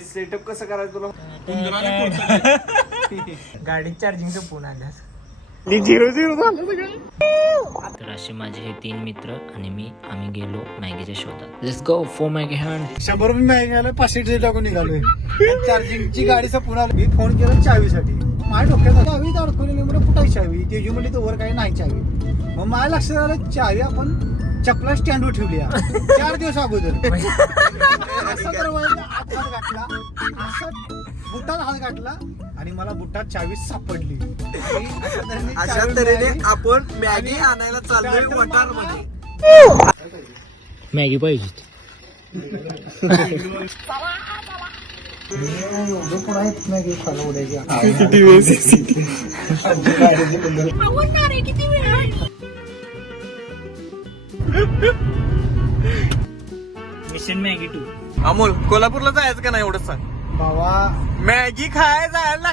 Setup कसं करायचं तुला? गाडीत चार्जिंगचं फोन आल्यास. तर असे माझे हे 3 मित्र आणि आम्ही गेलो मॅगीच्या शोधात. Let's go for Maggi Hunt. 100 रुपये मॅगी आलं, 500 टाकून निघालोय. चार्जिंगची गाडीचा पुन्हा मी फोन केला चावीसाठी. माझ्या डोक्यात चावी अडकवलेली म्हणजे कुठाची चावी तेजी म्हणली तर वर काही नाही चावी. मग माझ्या लक्षात आलं चावी आपण चपला स्टँडवर ठेवली 4 दिवस अगोदर. असं तर हात घातला, असं बुटात हात घातला आणि मला बुटात चावी सापडली. अशा तऱ्हेने आपण मॅगी आणायला चाललोय वटारमध्ये. मॅगी पाहिजे. मॅगी खायला उडायची. Mission Maggi 2. अमोल कोल्हापूरला जायचं का नाही एवढंच सांग. बाबा मॅगी खायला जायला